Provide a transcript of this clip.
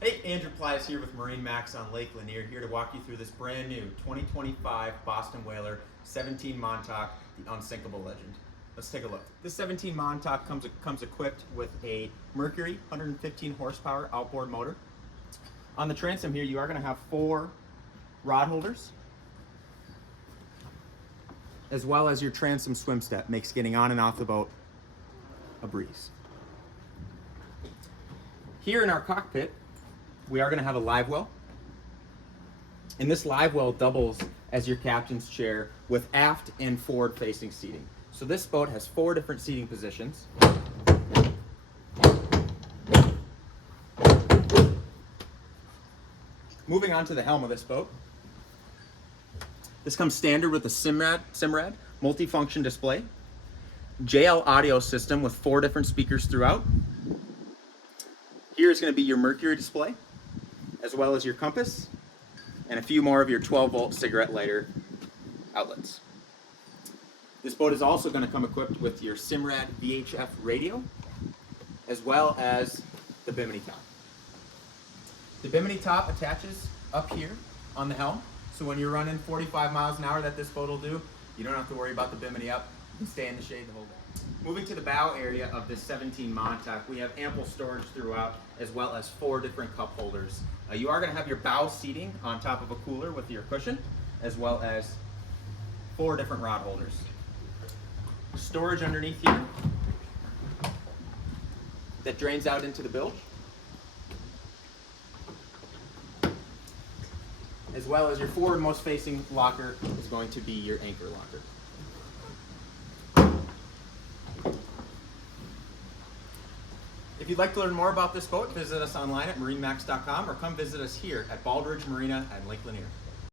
Hey, Andrew Plies here with MarineMax on Lake Lanier, here to walk you through this brand new 2025 Boston Whaler 17 Montauk, the unsinkable legend. Let's take a look. This 17 Montauk comes equipped with a Mercury 115 horsepower outboard motor. On the transom here, you are going to have 4 rod holders, as well as your transom swim step. Makes getting on and off the boat a breeze. Here in our cockpit, we are going to have a live well, and this live well doubles as your captain's chair with aft and forward facing seating. So this boat has 4 different seating positions. Moving on to the helm of this boat. This comes standard with a Simrad multifunction display, JL audio system with 4 different speakers throughout. Here is going to be your Mercury display, as well as your compass, and a few more of your 12-volt cigarette lighter outlets. This boat is also going to come equipped with your Simrad VHF radio, as well as the bimini top. The bimini top attaches up here on the helm, so when you're running 45 miles an hour that this boat will do, you don't have to worry about the bimini up. You can stay in the shade the whole day. Moving to the bow area of this 17 Montauk, we have ample storage throughout, as well as 4 different cup holders. You are going to have your bow seating on top of a cooler with your cushion, as well as 4 different rod holders. Storage underneath here that drains out into the bilge, as well as your forward-most facing locker is going to be your anchor locker. If you'd like to learn more about this boat, visit us online at MarineMax.com or come visit us here at Baldridge Marina at Lake Lanier.